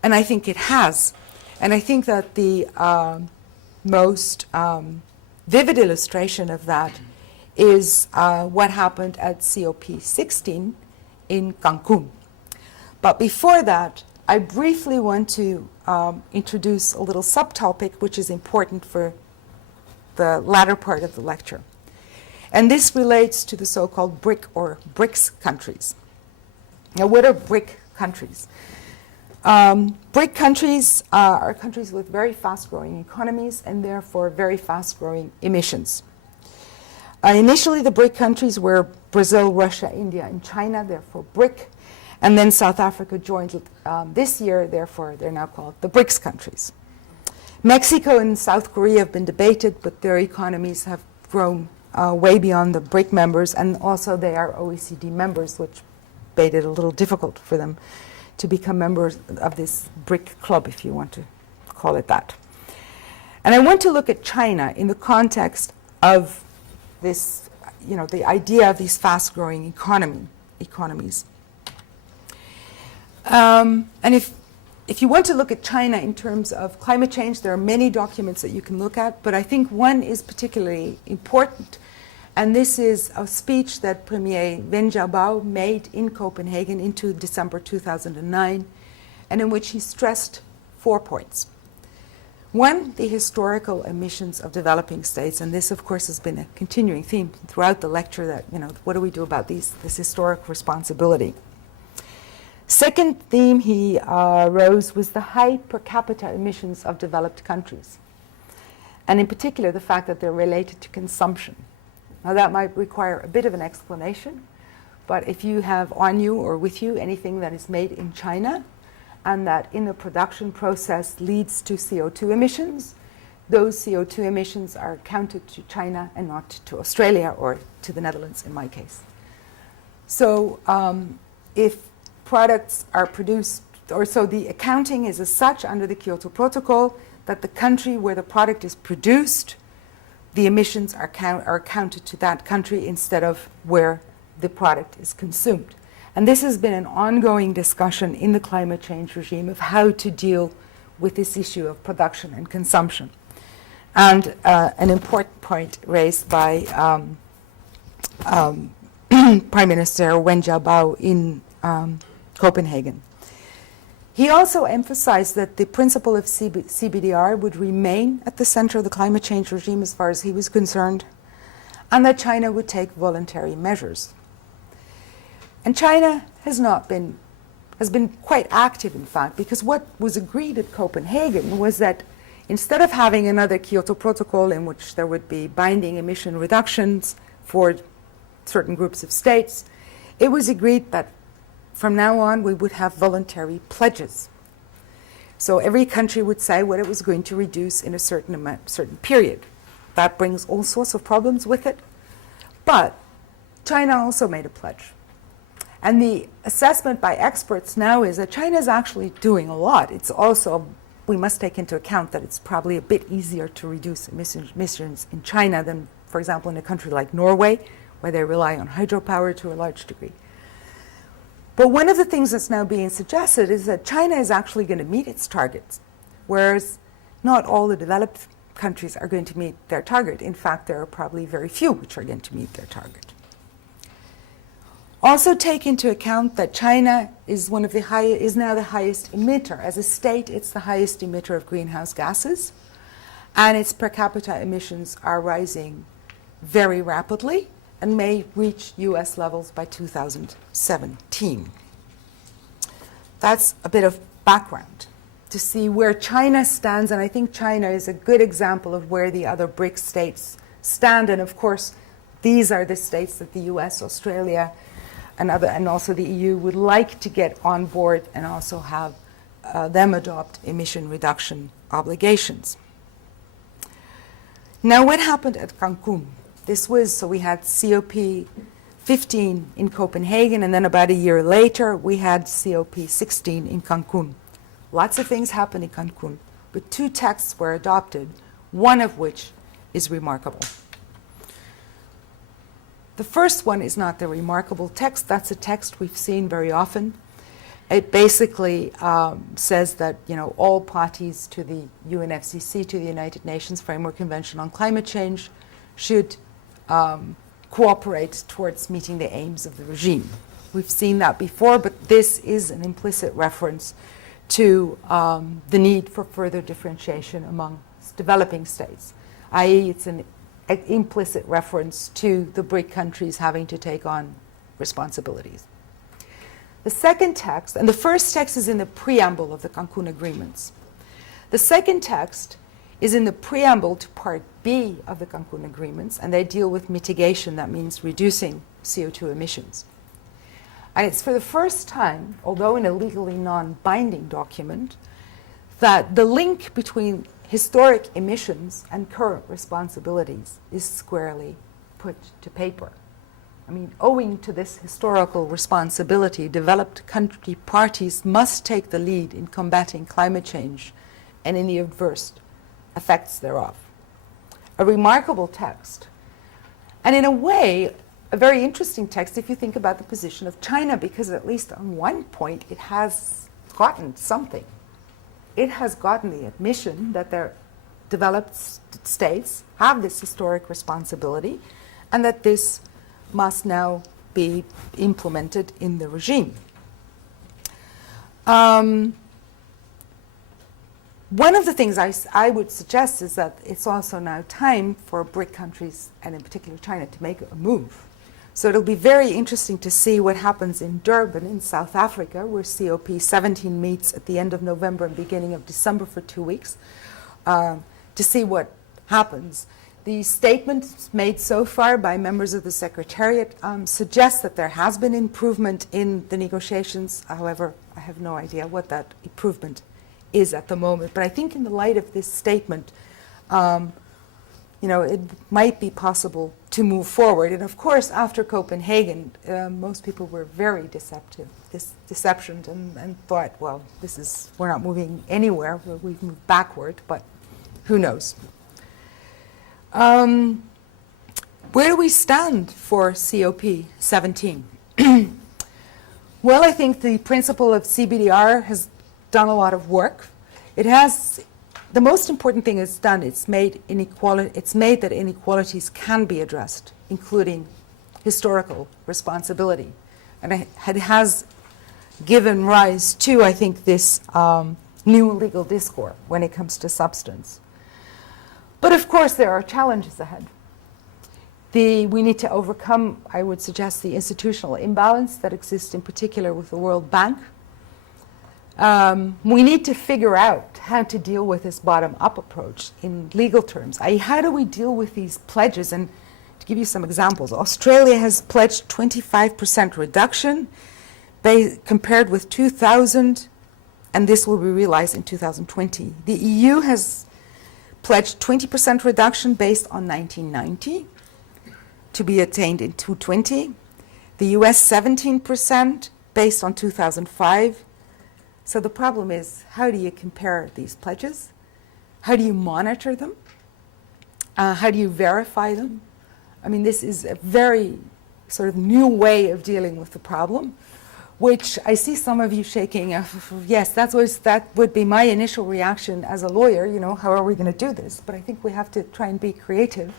And I think it has. And I think that the most vivid illustration of that is what happened at COP16 in Cancun. But before that, I briefly want to introduce a little subtopic which is important for the latter part of the lecture. And this relates to the so-called BRIC or BRICS countries. Now, what are BRIC countries? BRIC countries are countries with very fast-growing economies and therefore very fast-growing emissions. Initially, the BRIC countries were Brazil, Russia, India, and China, therefore BRIC. And then South Africa joined this year, therefore they're now called the BRICS countries. Mexico and South Korea have been debated, but their economies have grown way beyond the BRIC members, and also they are OECD members, which made it a little difficult for them to become members of this BRIC club, if you want to call it that. And I want to look at China in the context of this, you know, the idea of these fast-growing economies. And if you want to look at China in terms of climate change, there are many documents that you can look at, but I think one is particularly important, and this is a speech that Premier Wen Jiabao made in Copenhagen into December 2009, and in which he stressed 4 points. One, the historical emissions of developing states, and this, of course, has been a continuing theme throughout the lecture that, what do we do about this historic responsibility? Second theme he rose was the high per capita emissions of developed countries, and in particular, the fact that they're related to consumption. Now, that might require a bit of an explanation, but if you have on you or with you anything that is made in China, and that in the production process leads to CO2 emissions, those CO2 emissions are counted to China and not to Australia or to the Netherlands in my case. So if products are produced, or so the accounting is as such under the Kyoto Protocol that the country where the product is produced, the emissions are counted to that country instead of where the product is consumed. And this has been an ongoing discussion in the climate change regime of how to deal with this issue of production and consumption. And an important point raised by Prime Minister Wen Jiabao in Copenhagen. He also emphasized that the principle of CBDR would remain at the center of the climate change regime as far as he was concerned, and that China would take voluntary measures. And China has been quite active, in fact, because what was agreed at Copenhagen was that instead of having another Kyoto Protocol in which there would be binding emission reductions for certain groups of states, it was agreed that from now on we would have voluntary pledges. So every country would say what it was going to reduce in a certain period. That brings all sorts of problems with it. But China also made a pledge. And the assessment by experts now is that China is actually doing a lot. It's also, we must take into account that it's probably a bit easier to reduce emissions in China than, for example, in a country like Norway, where they rely on hydropower to a large degree. But one of the things that's now being suggested is that China is actually going to meet its targets, whereas not all the developed countries are going to meet their target. In fact, there are probably very few which are going to meet their target. Also take into account that China is now the highest emitter. As a state, it's the highest emitter of greenhouse gases, and its per capita emissions are rising very rapidly and may reach US levels by 2017. That's a bit of background to see where China stands, and I think China is a good example of where the other BRICS states stand, and of course, these are the states that the US, Australia, and also the EU would like to get on board and also have them adopt emission reduction obligations. Now, what happened at Cancun? So we had COP15 in Copenhagen, and then about a year later, we had COP16 in Cancun. Lots of things happened in Cancun, but two texts were adopted, one of which is remarkable. The first one is not the remarkable text. That's a text we've seen very often. It basically says that all parties to the UNFCCC, to the United Nations Framework Convention on Climate Change, should cooperate towards meeting the aims of the regime. We've seen that before, but this is an implicit reference to the need for further differentiation among developing states, i.e. it's an implicit reference to the BRIC countries having to take on responsibilities. The second text, and the first text is in the preamble of the Cancun agreements. The second text is in the preamble to Part B of the Cancun agreements, and they deal with mitigation, that means reducing CO2 emissions. And it's for the first time, although in a legally non-binding document, that the link between historic emissions and current responsibilities is squarely put to paper. I mean, owing to this historical responsibility, developed country parties must take the lead in combating climate change and in the adverse effects thereof. A remarkable text, and in a way, a very interesting text if you think about the position of China, because at least on one point it has gotten something. It has gotten the admission that their developed states have this historic responsibility and that this must now be implemented in the regime. one of the things I would suggest is that it's also now time for BRIC countries, and in particular China, to make a move. So it'll be very interesting to see what happens in Durban in South Africa, where COP17 meets at the end of November and beginning of December for 2 weeks, to see what happens. The statements made so far by members of the Secretariat suggest that there has been improvement in the negotiations. However, I have no idea what that improvement is at the moment. But I think in the light of this statement, it might be possible to move forward. And of course, after Copenhagen, most people were very deceptioned and thought, well, we're not moving anywhere. We've moved backward, but who knows? Where do we stand for COP17? Well, I think the principle of CBDR has done a lot of work. The most important thing it's done, it's made that inequalities can be addressed, including historical responsibility. And it has given rise to, I think, this new legal discourse when it comes to substance. But of course, there are challenges ahead. We need to overcome, I would suggest, the institutional imbalance that exists in particular with the World Bank. We need to figure out how to deal with this bottom-up approach in legal terms. How do we deal with these pledges? And to give you some examples, Australia has pledged 25% reduction compared with 2000, and this will be realized in 2020. The EU has pledged 20% reduction based on 1990 to be attained in 2020. The US 17% based on 2005. So the problem is, how do you compare these pledges? How do you monitor them? How do you verify them? I mean, this is a very sort of new way of dealing with the problem, which I see some of you shaking. Yes, that would be my initial reaction as a lawyer, how are we going to do this? But I think we have to try and be creative,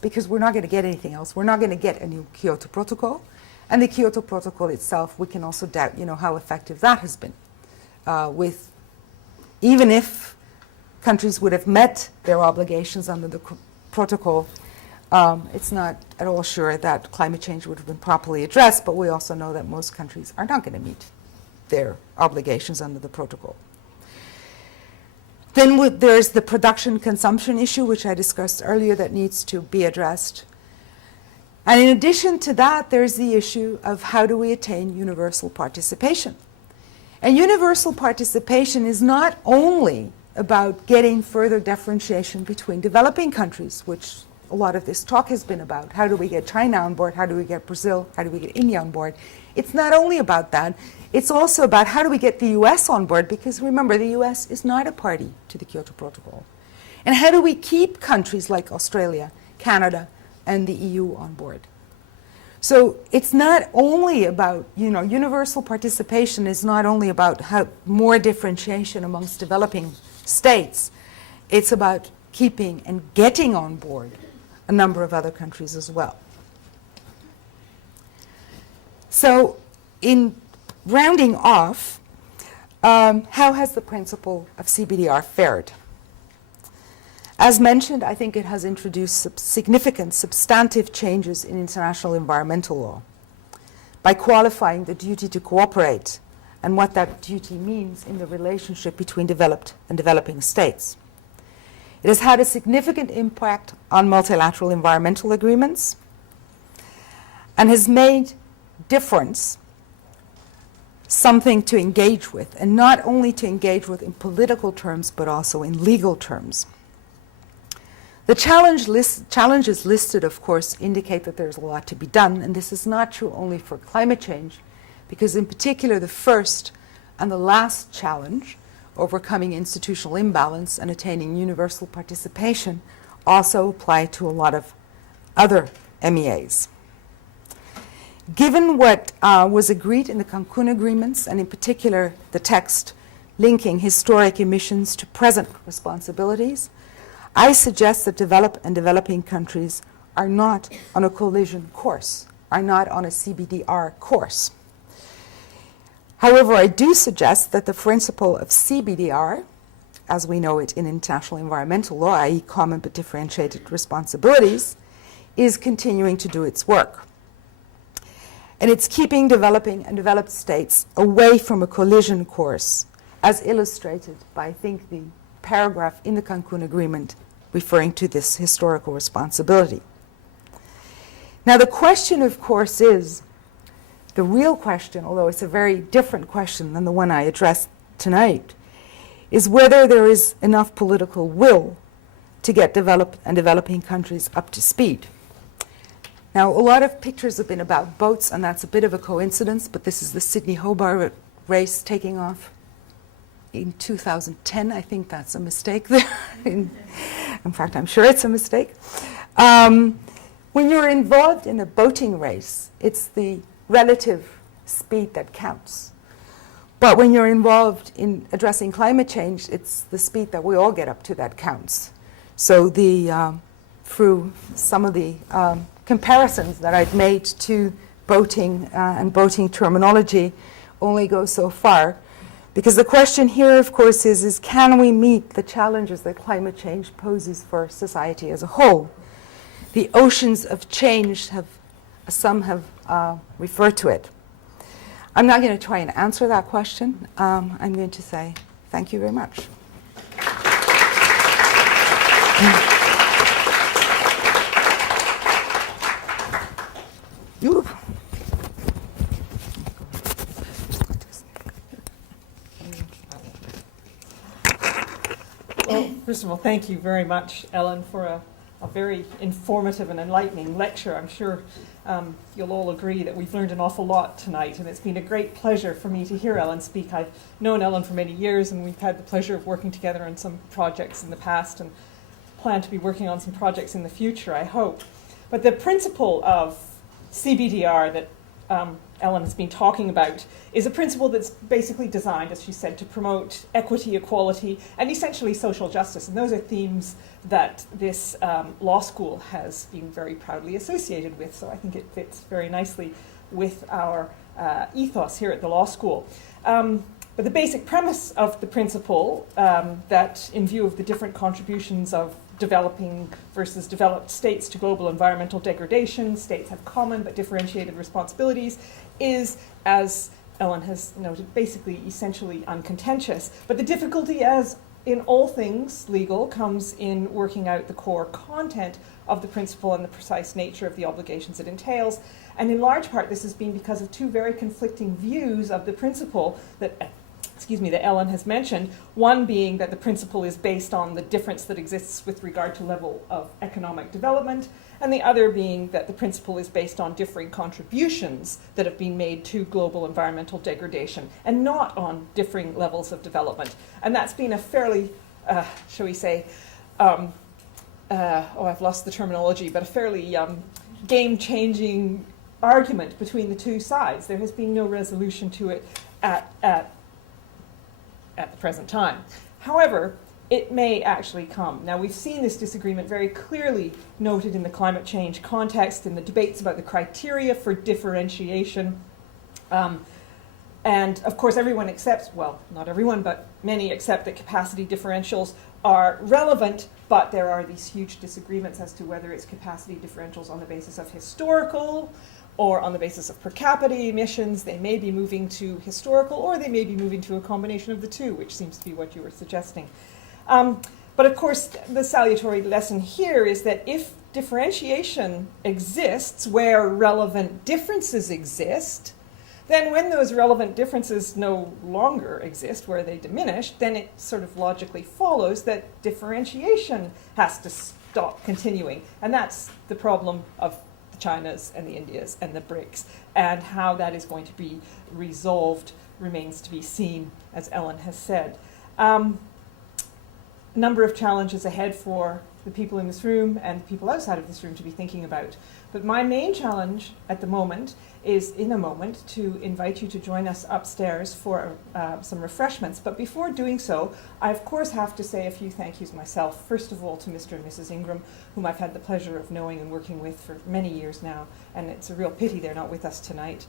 because we're not going to get anything else. We're not going to get a new Kyoto Protocol. And the Kyoto Protocol itself, we can also doubt, how effective that has been. Even if countries would have met their obligations under the protocol, it's not at all sure that climate change would have been properly addressed, but we also know that most countries are not going to meet their obligations under the protocol. Then there's the production-consumption issue, which I discussed earlier, that needs to be addressed. And in addition to that, there's the issue of how do we attain universal participation. And universal participation is not only about getting further differentiation between developing countries, which a lot of this talk has been about. How do we get China on board? How do we get Brazil? How do we get India on board? It's not only about that. It's also about how do we get the US on board, because remember, the US is not a party to the Kyoto Protocol. And how do we keep countries like Australia, Canada, and the EU on board? So it's not only about, universal participation is not only about more differentiation amongst developing states. It's about keeping and getting on board a number of other countries as well. So in rounding off, how has the principle of CBDR fared? As mentioned, I think it has introduced significant substantive changes in international environmental law by qualifying the duty to cooperate and what that duty means in the relationship between developed and developing states. It has had a significant impact on multilateral environmental agreements and has made difference something to engage with, and not only to engage with in political terms, but also in legal terms. The challenges listed, of course, indicate that there's a lot to be done, and this is not true only for climate change, because in particular the first and the last challenge, overcoming institutional imbalance and attaining universal participation, also apply to a lot of other MEAs. Given what was agreed in the Cancun agreements, and in particular the text linking historic emissions to present responsibilities, I suggest that developed and developing countries are not on a collision course, are not on a CBDR course. However, I do suggest that the principle of CBDR as we know it in international environmental law, i.e. common but differentiated responsibilities, is continuing to do its work. And it's keeping developing and developed states away from a collision course, as illustrated by, I think, the paragraph in the Cancun Agreement referring to this historical responsibility. Now, the question, of course, is the real question, although it's a very different question than the one I addressed tonight, is whether there is enough political will to get developed and developing countries up to speed. Now, a lot of pictures have been about boats, and that's a bit of a coincidence, but this is the Sydney-Hobart race taking off in 2010. I think that's a mistake there. In fact, I'm sure it's a mistake. When you're involved in a boating race, it's the relative speed that counts. But when you're involved in addressing climate change, it's the speed that we all get up to that counts. So through some of the comparisons that I've made to boating and boating terminology only go so far. Because the question here, of course, is can we meet the challenges that climate change poses for society as a whole? The oceans of change some have referred to it. I'm not going to try and answer that question. I'm going to say thank you very much. Well, first of all, thank you very much, Ellen, for a very informative and enlightening lecture. I'm sure you'll all agree that we've learned an awful lot tonight, and it's been a great pleasure for me to hear Ellen speak. I've known Ellen for many years, and we've had the pleasure of working together on some projects in the past and plan to be working on some projects in the future, I hope. But the principle of CBDR that Ellen has been talking about is a principle that's basically designed, as she said, to promote equity, equality, and essentially social justice. And those are themes that this law school has been very proudly associated with. So I think it fits very nicely with our ethos here at the law school. But the basic premise of the principle that in view of the different contributions of developing versus developed states to global environmental degradation, states have common but differentiated responsibilities, is, as Ellen has noted, basically essentially uncontentious. But the difficulty, as in all things legal, comes in working out the core content of the principle and the precise nature of the obligations it entails. And in large part, this has been because of two very conflicting views of the principle that Ellen has mentioned, one being that the principle is based on the difference that exists with regard to level of economic development, and the other being that the principle is based on differing contributions that have been made to global environmental degradation, and not on differing levels of development. And that's been a fairly, shall we say, I've lost the terminology, but a fairly game-changing argument between the two sides. There has been no resolution to it at the present time. However, it may actually come. Now, we've seen this disagreement very clearly noted in the climate change context, in the debates about the criteria for differentiation. And of course, everyone accepts, well, not everyone, but many accept that capacity differentials are relevant, but there are these huge disagreements as to whether it's capacity differentials on the basis of historical or on the basis of per capita emissions. They may be moving to historical, or they may be moving to a combination of the two, which seems to be what you were suggesting. But of course, the salutary lesson here is that if differentiation exists where relevant differences exist, then when those relevant differences no longer exist, where they diminish, then it sort of logically follows that differentiation has to stop continuing. And that's the problem of China's and the Indias and the BRICS, and how that is going to be resolved remains to be seen, as Ellen has said. Number of challenges ahead for the people in this room and people outside of this room to be thinking about. But my main challenge at the moment is, in a moment, to invite you to join us upstairs for some refreshments. But before doing so, I of course have to say a few thank yous myself. First of all, to Mr. and Mrs. Ingram, whom I've had the pleasure of knowing and working with for many years now. And it's a real pity they're not with us tonight.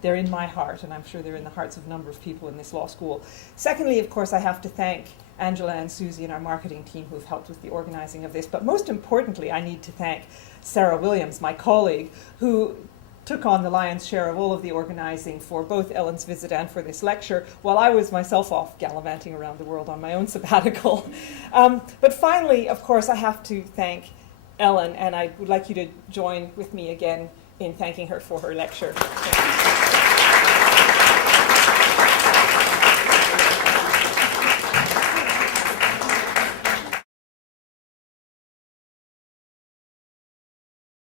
they're in my heart, and I'm sure they're in the hearts of a number of people in this law school. Secondly, of course, I have to thank Angela and Susie and our marketing team who've helped with the organizing of this. But most importantly, I need to thank Sarah Williams, my colleague, who took on the lion's share of all of the organizing for both Ellen's visit and for this lecture, while I was myself off gallivanting around the world on my own sabbatical. But finally, of course, I have to thank Ellen, and I would like you to join with me again in thanking her for her lecture. Thank you.